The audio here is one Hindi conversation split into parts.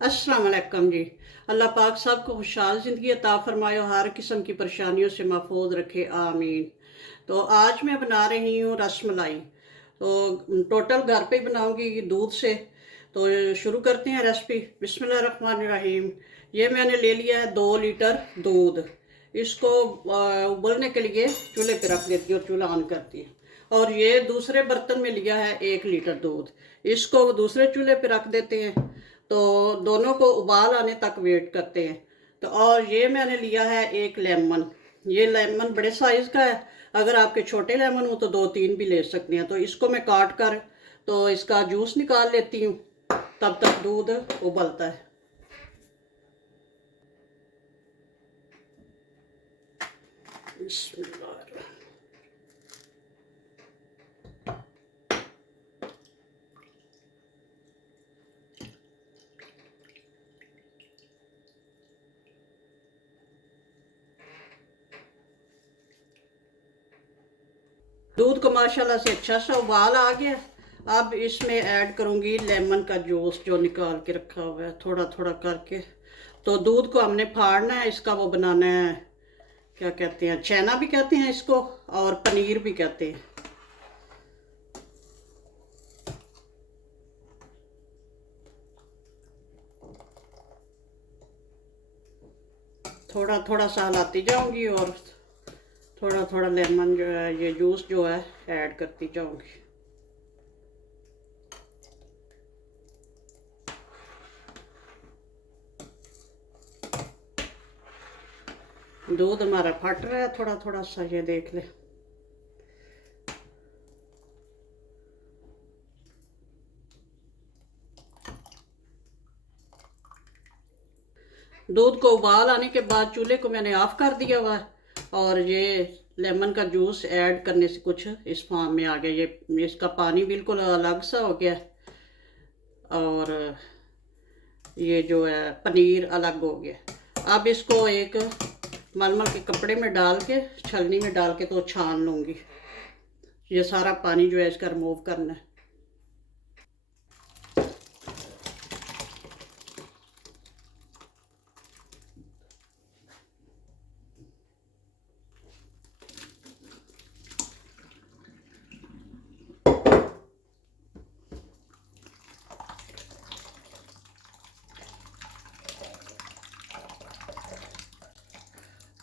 अस्सलाम वालेकुम जी। अल्लाह पाक सबको खुशहाल ज़िंदगी अता फ़रमाए और हर किस्म की परेशानियों से महफूज रखे, आमीन। तो आज मैं बना रही हूँ रसमलाई। तो टोटल घर पे ही बनाऊँगी दूध से। तो शुरू करते हैं रेसिपी। बिस्मिल्लाहिर्रहमानिर्रहीम। ये मैंने ले लिया है 2 लीटर दूध। इसको उबलने के लिए चूल्हे पे रख देती हूँ और चूल्हा ऑन करती हूँ। और ये दूसरे बर्तन में लिया है 1 लीटर दूध। इसको दूसरे चूल्हे पे रख देते हैं। तो दोनों को उबाल आने तक वेट करते हैं। तो और ये मैंने लिया है एक लेमन। ये लेमन बड़े साइज़ का है। अगर आपके छोटे लेमन हो तो 2-3 भी ले सकते हैं। तो इसको मैं काट कर तो इसका जूस निकाल लेती हूँ। तब तक दूध उबलता है। बिस्मिल्लाह। दूध को माशाल्लाह से अच्छा सा उबाल आ गया। अब इसमें ऐड करूँगी लेमन का जूस जो निकाल के रखा हुआ है, थोड़ा थोड़ा करके। तो दूध को हमने फाड़ना है, इसका वो बनाना है, क्या कहते हैं, छेना भी कहते हैं इसको और पनीर भी कहते हैं। थोड़ा थोड़ा सा हिलाती जाऊंगी और थोड़ा थोड़ा लेमन जो है, ये जूस जो है, ऐड करती जाऊंगी। दूध हमारा फट रहा है थोड़ा थोड़ा सा, ये देख ले। दूध को उबाल आने के बाद चूल्हे को मैंने ऑफ कर दिया हुआ है। और ये लेमन का जूस ऐड करने से कुछ इस फॉर्म में आ गया। ये इसका पानी बिल्कुल अलग सा हो गया और ये जो है पनीर अलग हो गया। अब इसको एक मलमल के कपड़े में डाल के, छलनी में डाल के तो छान लूँगी। ये सारा पानी जो है इसका रिमूव करना है।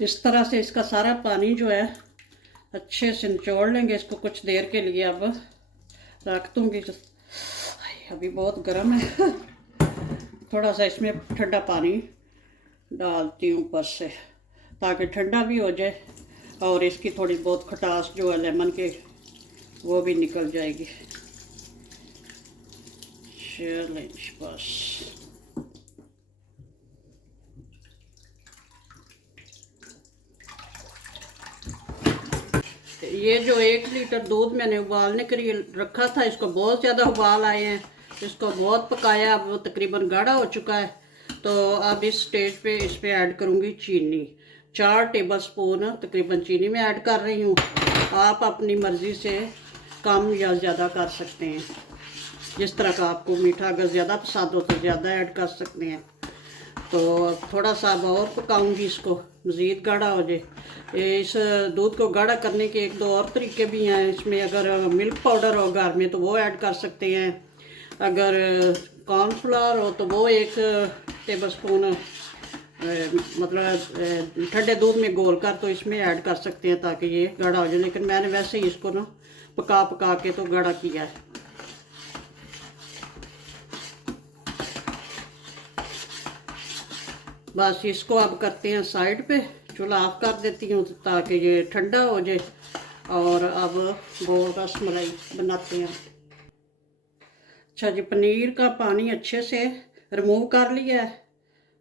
इस तरह से इसका सारा पानी जो है अच्छे से निचोड़ लेंगे। इसको कुछ देर के लिए अब रख दूँगी। अभी बहुत गर्म है। थोड़ा सा इसमें ठंडा पानी डालती हूँ ऊपर से, ताकि ठंडा भी हो जाए और इसकी थोड़ी बहुत खटास जो है लेमन के, वो भी निकल जाएगी। चलें बस। ये जो 1 लीटर दूध मैंने उबालने के लिए रखा था, इसको बहुत ज़्यादा उबाल आए हैं। इसको बहुत पकाया, अब वो तकरीबन गाढ़ा हो चुका है। तो अब इस स्टेज पे इसमें ऐड करूँगी चीनी। 4 टेबल स्पून तकरीबन चीनी में ऐड कर रही हूँ। आप अपनी मर्ज़ी से कम या ज़्यादा कर सकते हैं। जिस तरह का आपको मीठा अगर ज़्यादा पसंद हो तो ज़्यादा ऐड कर सकते हैं। तो थोड़ा सा अब और पकाऊंगी इसको, मज़ीद गाढ़ा हो जाए। इस दूध को गाढ़ा करने के 1-2 और तरीके भी हैं। इसमें अगर मिल्क पाउडर हो घर में तो वो ऐड कर सकते हैं। अगर कॉर्नफ्लावर हो तो वो 1 टेबल स्पून मतलब ठंडे दूध में घोल कर तो इसमें ऐड कर सकते हैं, ताकि ये गाढ़ा हो जाए। लेकिन मैंने वैसे ही इसको ना पका पका के तो गाढ़ा किया है। बस इसको अब करते हैं साइड पे, चूल्हा ऑफ कर देती हूँ ताकि ये ठंडा हो जाए। और अब वो रसमलाई बनाते हैं। अच्छा जी, पनीर का पानी अच्छे से रिमूव कर लिया है,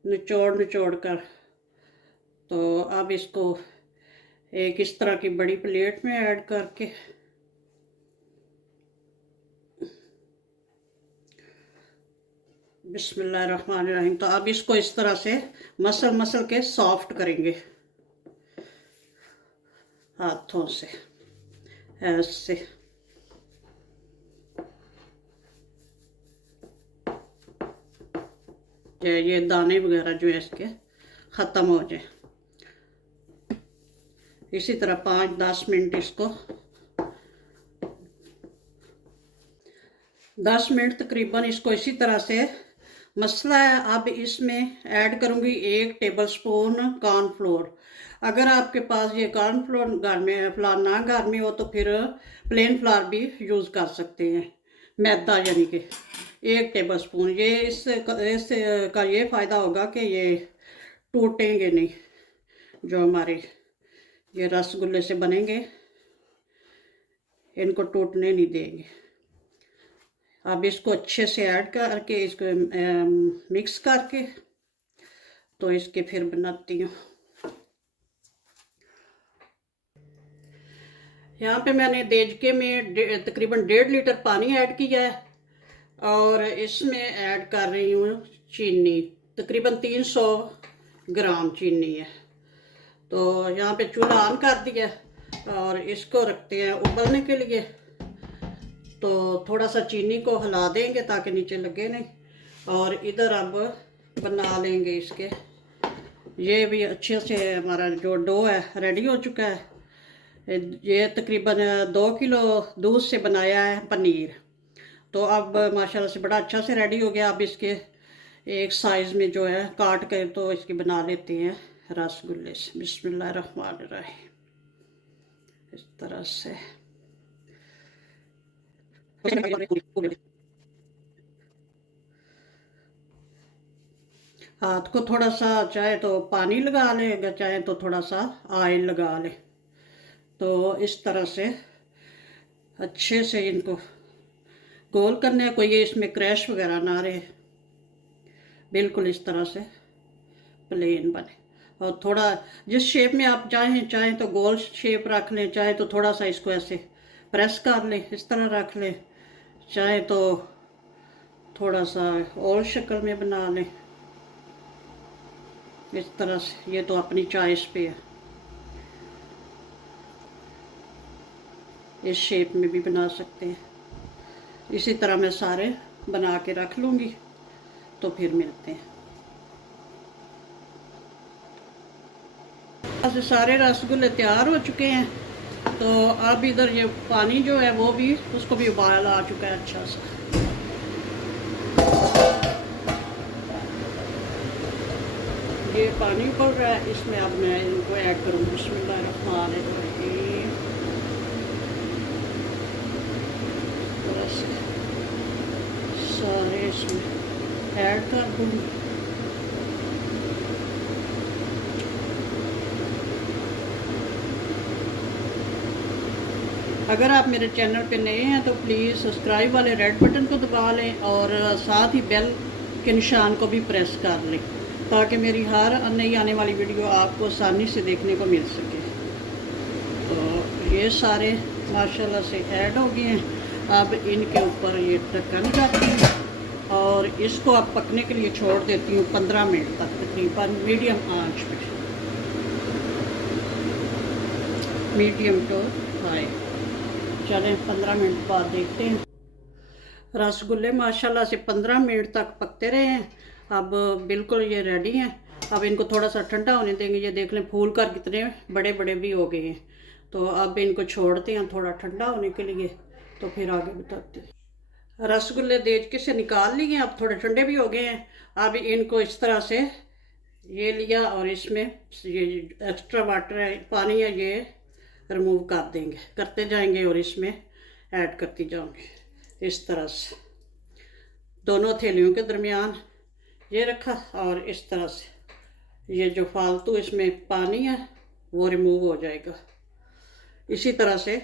निचोड़ निचोड़ कर। तो अब इसको एक इस तरह की बड़ी प्लेट में ऐड करके बिस्मिल्लाहिर्रहमानिर्रहीम। तो अब इसको इस तरह से मसल मसल के सॉफ्ट करेंगे हाथों से, ऐसे। ये दाने वगैरह जो है इसके ख़त्म हो जाए। इसी तरह 5-10 मिनट इसको 10 मिनट तकरीबन इसको इसी तरह से मसला है। अब इसमें ऐड करूँगी 1 टेबलस्पून कॉर्नफ्लोर। अगर आपके पास ये कॉर्नफ्लोर घर में फ्लावर ना घर में हो तो फिर प्लेन फ्लावर भी यूज़ कर सकते हैं, मैदा यानी कि 1 टेबलस्पून। ये इससे का ये फ़ायदा होगा कि ये टूटेंगे नहीं, जो हमारे ये रसगुल्ले से बनेंगे इनको टूटने नहीं देंगे। अब इसको अच्छे से ऐड करके इसको मिक्स करके तो इसके फिर बनाती हूँ। यहाँ पे मैंने देजके में तकरीबन 1.5 लीटर पानी ऐड किया है और इसमें ऐड कर रही हूँ चीनी, तकरीबन 300 ग्राम चीनी है। तो यहाँ पे चूल्हा ऑन कर दिया और इसको रखते हैं उबलने के लिए। तो थोड़ा सा चीनी को हिला देंगे ताकि नीचे लगे नहीं। और इधर अब बना लेंगे इसके, ये भी अच्छे से हमारा जो डो है रेडी हो चुका है। ये तकरीबन 2 किलो दूध से बनाया है पनीर। तो अब माशाल्लाह से बड़ा अच्छा से रेडी हो गया। अब इसके एक साइज़ में जो है काट कर तो इसकी बना लेते हैं रसगुल्ले से। बिस्मिल्लाहिर्रहमानिर्रहीम। इस तरह से हाथ को थोड़ा सा चाहे तो पानी लगा ले, अगर चाहे तो थोड़ा सा ऑयल लगा ले। तो इस तरह से अच्छे से इनको गोल करने, कोई ये इसमें क्रैश वगैरह ना रहे, बिल्कुल इस तरह से प्लेन बने। और थोड़ा जिस शेप में आप चाहें तो गोल शेप रख लें, चाहे तो थोड़ा सा इसको ऐसे प्रेस कर लें, इस तरह रख लें, चाहे तो थोड़ा सा और शक्ल में बना लें इस तरह से। ये तो अपनी चॉइस पे है, इस शेप में भी बना सकते हैं। इसी तरह मैं सारे बना के रख लूँगी तो फिर मिलते हैं। ऐसे सारे रसगुल्ले तैयार हो चुके हैं। तो अब इधर ये पानी जो है वो भी, उसको भी उबाल आ चुका है अच्छा सा। ये पानी उबल रहा है, इसमें अब मैं इनको ऐड करूँगी। बिस्मिल्लाहिर्रहमानिर्रहीम। सारे इसमें ऐड कर दूँगी। अगर आप मेरे चैनल पे नए हैं तो प्लीज़ सब्सक्राइब वाले रेड बटन को दबा लें और साथ ही बेल के निशान को भी प्रेस कर लें ताकि मेरी हर नई आने वाली वीडियो आपको आसानी से देखने को मिल सके। तो ये सारे माशाल्लाह से ऐड हो गए हैं। अब इनके ऊपर ये ढक्कन करती हूँ और इसको अब पकने के लिए छोड़ देती हूँ 15 मिनट तक, तकरीबन मीडियम आंच पे, मीडियम टू हाई। चलें 15 मिनट बाद देखते हैं। रसगुल्ले माशाल्लाह से 15 मिनट तक पकते रहे हैं। अब बिल्कुल ये रेडी हैं। अब इनको थोड़ा सा ठंडा होने देंगे। ये देख लें फूल कर कितने बड़े बड़े भी हो गए हैं। तो अब इनको छोड़ते हैं थोड़ा ठंडा होने के लिए, तो फिर आगे बताते हैं। रसगुल्ले देजके से निकाल लिए, अब थोड़े ठंडे भी हो गए हैं। अब इनको इस तरह से ये लिया और इसमें ये एक्स्ट्रा वाटर है, पानी है, ये रिमूव कर देंगे, करते जाएंगे और इसमें ऐड करती जाऊंगी। इस तरह से दोनों थैलियों के दरमियान ये रखा और इस तरह से ये जो फालतू इसमें पानी है वो रिमूव हो जाएगा। इसी तरह से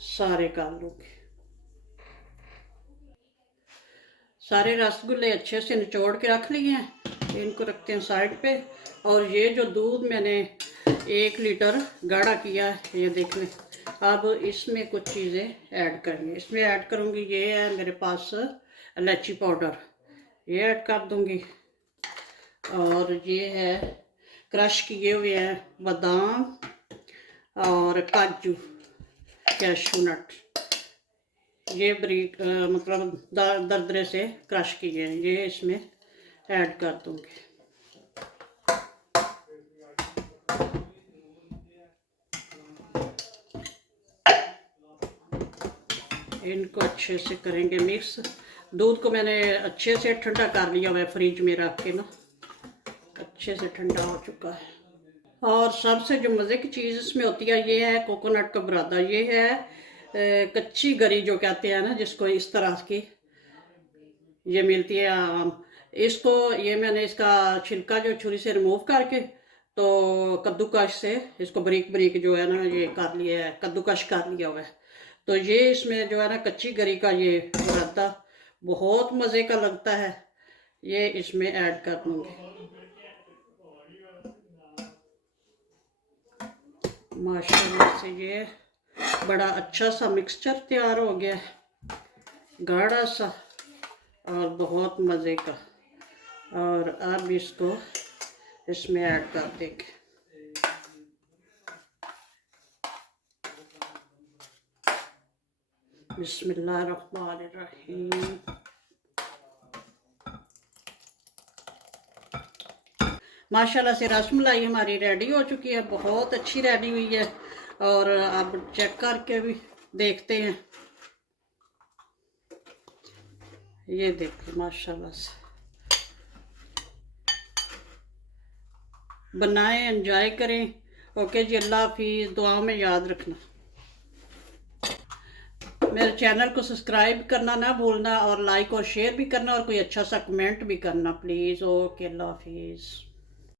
सारे कर लूँगी। सारे रसगुल्ले अच्छे से निचोड़ के रख लिए हैं, इनको रखते हैं साइड पे। और ये जो दूध मैंने 1 लीटर गाढ़ा किया है ये देख लें। अब इसमें कुछ चीज़ें ऐड करेंगे। इसमें ऐड करूँगी, ये है मेरे पास इलायची पाउडर, ये ऐड कर दूँगी। और ये है क्रश किए हुए हैं बादाम और काजू, कैशू नट, ये बारीक मतलब दरदरे से क्रश किए हैं, ये इसमें ऐड कर दूंगी। इनको अच्छे से करेंगे मिक्स। दूध को मैंने अच्छे से ठंडा कर लिया हुआ है, फ्रिज में रख के ना, अच्छे से ठंडा हो चुका है। और सबसे जो मज़े की चीज़ इसमें होती है ये है कोकोनट का बुरादा। ये है कच्ची गरी जो कहते हैं ना, जिसको इस तरह की ये मिलती है आम। इसको ये मैंने इसका छिलका जो छुरी से रिमूव करके तो कद्दूकश से इसको बारीक बारीक जो है ना ये कर लिया है, कद्दूकश कर लिया हुआ है। तो ये इसमें जो है ना कच्ची गरी का ये बुरादा बहुत मज़े का लगता है, ये इसमें ऐड कर दूँगी। माशाल्लाह से ये बड़ा अच्छा सा मिक्सचर तैयार हो गया है, गाढ़ा सा और बहुत मज़े का। और अब इसको इसमें ऐड कर देंगे। बिस्मिल्लाहिर्रहमानिर्रहीम। माशाल्लाह से रसमलाई हमारी रेडी हो चुकी है, बहुत अच्छी रेडी हुई है। और अब चेक करके भी देखते हैं। ये देखिए माशाल्लाह से, बनाएं, एंजॉय करें। ओके जी, अल्लाह हाफिज़, दुआओं में याद रखना। मेरे चैनल को सब्सक्राइब करना ना भूलना, और लाइक और शेयर भी करना, और कोई अच्छा सा कमेंट भी करना प्लीज़। ओके, अल्लाह हाफिज़।